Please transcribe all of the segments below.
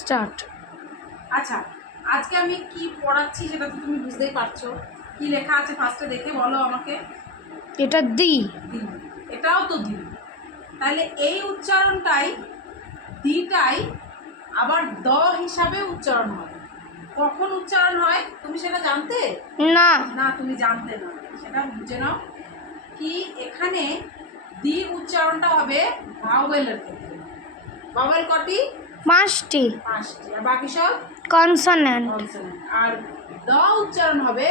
Start. আচ্ছা, আজকে আমি কি পড়াচ্ছি সেটা তো তুমি বুঝতেই পারছো। কি লেখা আছে ফার্স্টে দেখে বলো আমাকে। এটা দি। দি, এটাও তো দি। তাহলে এই উচ্চারণটাই দিটাই আবার দ হিসাবে উচ্চারণ হয়। কখন উচ্চারণ হয় তুমি সেটা জানতে? না। না, তুমি জানতে না, সেটা বুঝে নাও। কি এখানে দি উচ্চারণটা হবে ভাওয়েলের ক্ষেত্রে। ভাওয়েল কটি? 5টি। 5টি। আর বাকি সব কনসোনেন্ট। কনসোনেন্ট। আর দ উচ্চারণ হবে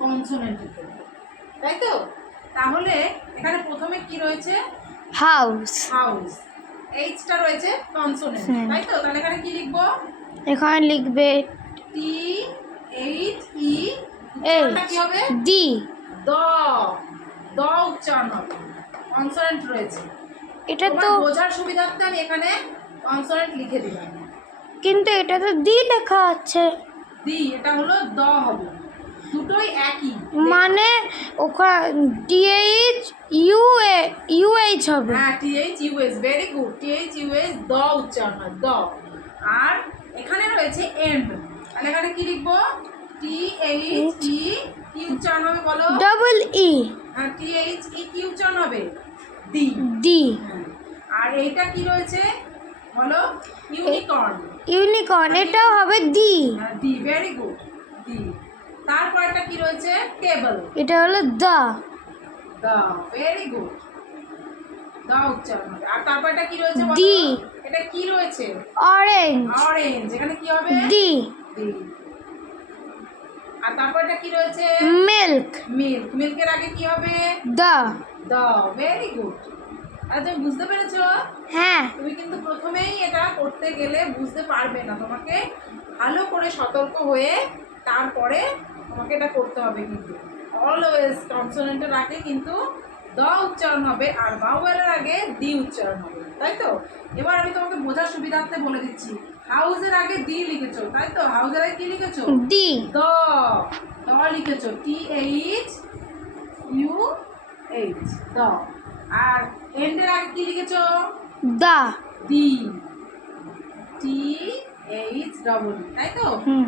কনসোনেন্টের ক্ষেত্রে, তাই তো? তাহলে এখানে প্রথমে কি রয়েছে? হাউস। হাউস। এইচটা রয়েছে কনসোনেন্ট, তাই তো? তাহলে এখানে কি লিখবো? এখানে লিখবে টি এইচ ই। উচ্চারণটা কি হবে? দি। দ। দ উচ্চারণ হবে, কনসোনেন্ট রয়েছে। এটা তোমার তো বোঝার সুবিধার্থে আমি এখানে কনসোনেন্ট লিখে দিলাম। কিন্তু এটা তো দি লেখা আছে। দি, এটা হলো দ হবে, দুটোই একই। মানে ওখানে টিএইচ ইউএইচ হবে। হ্যাঁ, T H U S, very good. T H U S দ উচ্চারণ হয়, দ। আর এখানে রয়েছে এন্ড, তাহলে এখানে কি লিখবো? T H E. কি উচ্চারণ হবে বলো? Double E. হ্যাঁ, টিএইচ ই কি উচ্চারণ হবে? দি। দি। আর এইটা কি রয়েছে বলো? ইউনিকর্ন। ইউনিকর্ন, এটাও হবে দি। দি, ভেরি গুড, দি। তারপরটা কি রয়েছে? টেবল। এটা হলো দা। দা, ভেরি গুড। দা উচ্চারণ হবে। আর তারপরটা কি রয়েছে বলো? দি। এটা কি রয়েছে? অরেঞ্জ। অরেঞ্জ। এখানে কি হবে? দি। দি। আর তারপরটা কি রয়েছে? মিল্ক। মিল্ক। মিল্কের আগে কি হবে? দা। দা, ভেরি গুড। আর তুমি বুঝতে পেরেছো? হ্যাঁ। তুমি কিন্তু প্রথমেই এটা করতে গেলে বুঝতে পারবে না, তোমাকে ভালো করে সতর্ক হয়ে তারপরে তোমাকে এটা করতে হবে। কিন্তু অলওয়েজ কনসোনেন্টের আগে কিন্তু দ উচ্চারণ হবে, আর ভাওয়েলের আগে দি উচ্চারণ হবে, তাই তো? এবার আমি তোমাকে বোঝার সুবিধার্থে বলে দিচ্ছি। হাউসের আগে দি লিখেছো, তাই তো? হাউসের আগে কি লিখেছো? দি। দ। দ লিখেছো, টিএইচ ইউএইচ, দ। আর এন্ডের আগে কি লিখেছো? দা। দি। টিএইচ ডবল, তাই তো?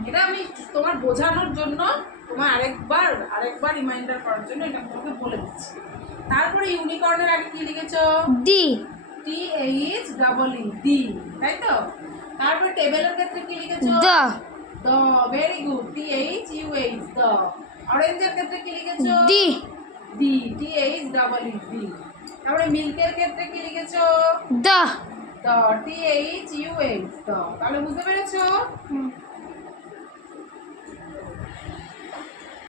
এটা আমি তোমার বোঝানোর জন্য, তোমার আরেকবার রিমাইন্ডার করার জন্য এটা তোমাকে বলে দিচ্ছি। তারপরে ইউনিকর্নের আগে কি লিখেছো? দি। টিএইচ ডবল ই, দি, তাই তো? তারপরে টেবিলের ক্ষেত্রে কি লিখেছো? দা। দ, ভেরি গুড, টিএইচ ইউএইচ, দ। অরেঞ্জের ক্ষেত্রে কি লিখেছো? দি। দি, টিএইচ ডবল ই, দি। তারপরে মিল্কের ক্ষেত্রে কি লিখেছো? দা। দ, টিএইচ ইউএইচ, দ। তাহলে বুঝতে পেরেছো?